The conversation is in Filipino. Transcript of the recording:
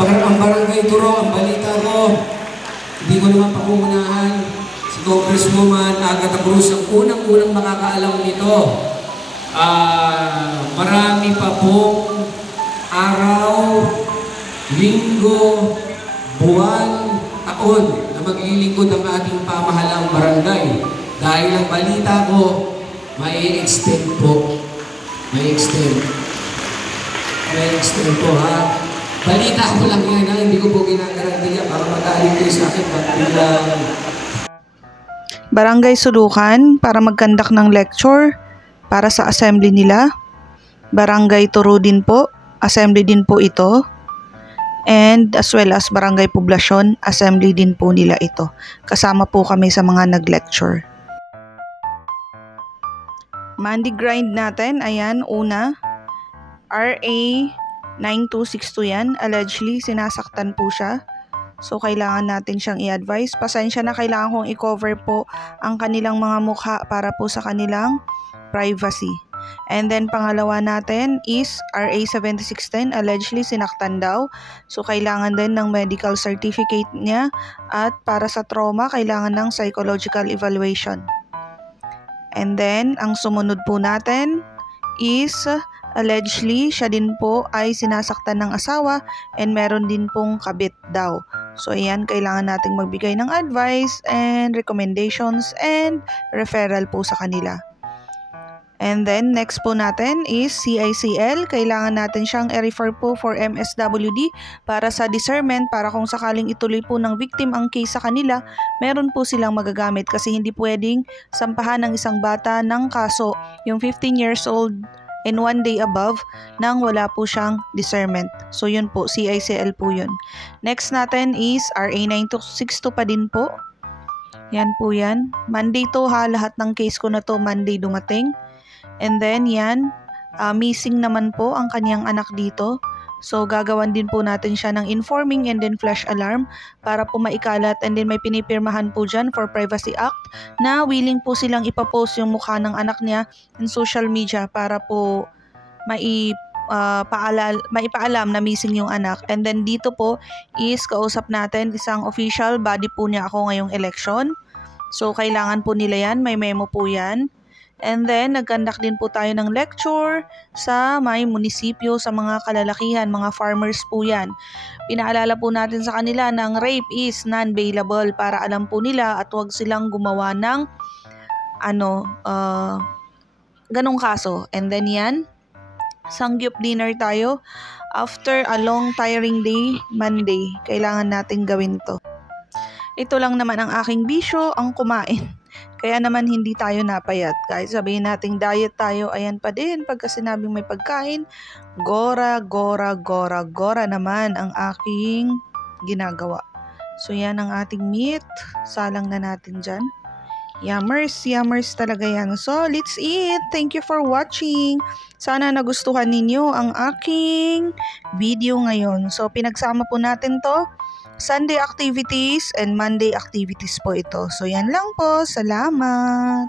Ang barangay Turo, ang balita ko, hindi ko naman pakungunahan, si Congresswoman Agatha Cruz ang unang-unang makakaalam nito. Marami pa pong araw, linggo, buwan, taon na maglilingkod ang ating pamahalang barangay. Dahil ang balita ko, may extend po. May extend po ha. Balita ko lang yan ha, hindi ko po ginagarantiya para magaling kayo sa akin. Barangay Sulukan para mag-conduct ng lecture para sa assembly nila. Barangay Turo din po, assembly din po ito. And as well as Barangay Poblasyon, assembly din po nila ito. Kasama po kami sa mga nag-lecture. Monday grind natin, ayan, una, RA 9262 yan, allegedly sinasaktan po siya. So kailangan natin siyang i-advise. Pasensya na, kailangan kong i-cover po ang kanilang mga mukha para po sa kanilang privacy. And then pangalawa natin is RA 7610, allegedly sinaktan daw. So kailangan din ng medical certificate niya, at para sa trauma kailangan ng psychological evaluation. And then ang sumunod po natin is allegedly siya din po ay sinasaktan ng asawa and meron din pong kabit daw. So ayan, kailangan nating magbigay ng advice and recommendations and referral po sa kanila. And then next po natin is CICL. Kailangan natin siyang i-refer po for MSWD para sa discernment, para kung sakaling ituloy po ng victim ang case sa kanila, meron po silang magagamit, kasi hindi pwedeng sampahan ng isang bata ng kaso, yung 15 years old and 1 day above, nang wala po siyang discernment. So yun po, CICL po yun. Next natin is RA 9262 pa din po. Yan po yan. Monday to ha, lahat ng case ko na to Monday dumating. And then yan, missing naman po ang kanyang anak dito. So gagawan din po natin siya ng informing and then flash alarm para po maikalat, and then may pinipirmahan po dyan for Privacy Act na willing po silang ipapost yung mukha ng anak niya in social media para po maipaalam na missing yung anak. And then dito po is kausap natin isang official body po niya ako ngayong election. So kailangan po nila yan, may memo po yan. And then, nag-conduct din po tayo ng lecture sa may munisipyo, sa mga kalalakihan, mga farmers po yan. Pinaalala po natin sa kanila ng rape is non-bailable para alam po nila at huwag silang gumawa ng ganong kaso. And then yan, sangyup dinner tayo. After a long tiring day, Monday, kailangan natin gawin to. Ito lang naman ang aking bisyo, ang kumain. Kaya naman hindi tayo napayat. Kahit sabihin nating diet tayo, ayan pa din. Pagka sinabing may pagkain, gora naman ang aking ginagawa. So yan ang ating meat. Salang na natin dyan. Yummers talaga yan. So let's eat. Thank you for watching. Sana nagustuhan ninyo ang aking video ngayon. So pinagsama po natin to. Sunday activities and Monday activities po ito. So yan lang po. Salamat!